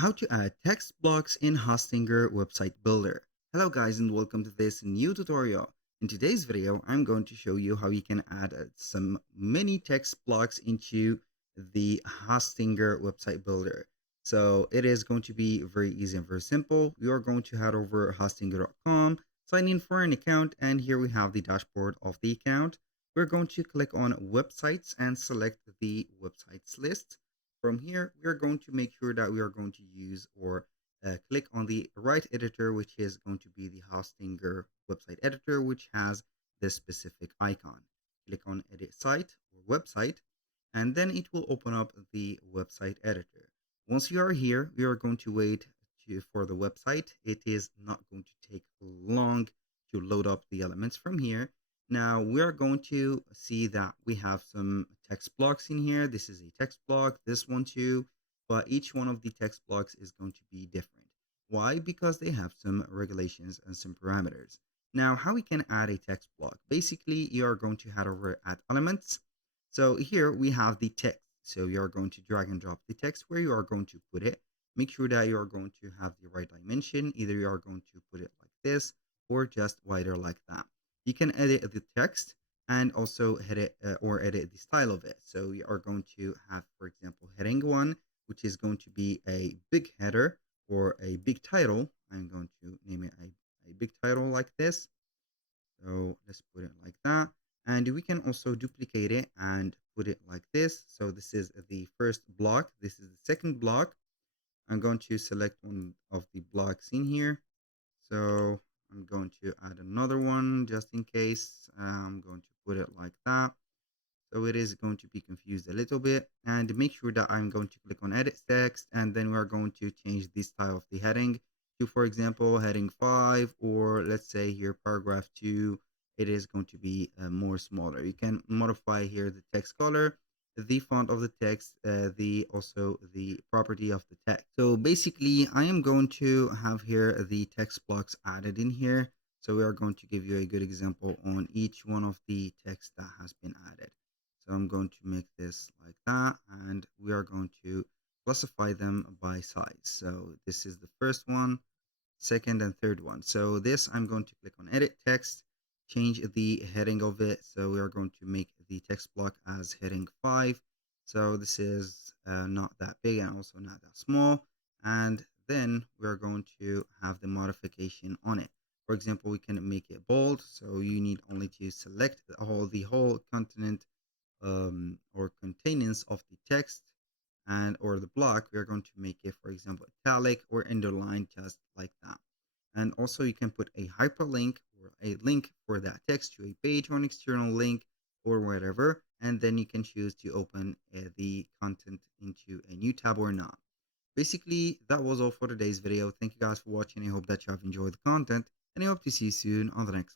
How to add text blocks in Hostinger website builder. Hello guys and welcome to this new tutorial. In today's video, I'm going to show you how you can add some mini text blocks into the Hostinger website builder. So it is going to be very easy and very simple. We are going to head over hostinger.com, sign in for an account, and here we have the dashboard of the account. We're going to click on websites and select the websites list. From here, we are going to make sure that we are going to use or click on the right editor, which is going to be the Hostinger website editor, which has this specific icon. Click on edit site or website, and then it will open up the website editor. Once you are here, we are going to wait for the website. It is not going to take long to load up the elements from here. Now we're going to see that we have some text blocks in here. This is a text block, this one too, but each one of the text blocks is going to be different. Why? Because they have some regulations and some parameters. Now, how we can add a text block? Basically, you are going to head over at elements. So here we have the text. So you are going to drag and drop the text where you are going to put it. Make sure that you are going to have the right dimension. Either you are going to put it like this or just wider like that. You can edit the text and also edit edit the style of it. So we are going to have, for example, heading 1, which is going to be a big header or a big title. I'm going to name it a big title like this. So let's put it like that. And we can also duplicate it and put it like this. So this is the first block. This is the second block. I'm going to select one of the blocks in here. So I'm going to add another one just in case. I'm going to put it like that. So it is going to be confused a little bit, and make sure that I'm going to click on edit text, and then we're going to change the style of the heading to, for example, heading 5, or let's say here paragraph 2. It is going to be more smaller. You can modify here the text color, the font of the text, the also the property of the text. So basically I am going to have here the text blocks added in here. So we are going to give you a good example on each one of the text that has been added. So I'm going to make this like that, and we are going to classify them by size. So this is the first one, second and third one. So this, I'm going to click on edit text, change the heading of it. So we are going to make the text block as heading 5. So this is not that big and also not that small. And then we're going to have the modification on it. For example, we can make it bold. So you need only to select the whole continent or containance of the text and or the block. We are going to make it, for example, italic or underline, just like that. And also you can put a hyperlink or a link for that text to a page or an external link or whatever, and then you can choose to open the content into a new tab or not. Basically, that was all for today's video. Thank you guys for watching. I hope that you have enjoyed the content, and I hope to see you soon on the next one.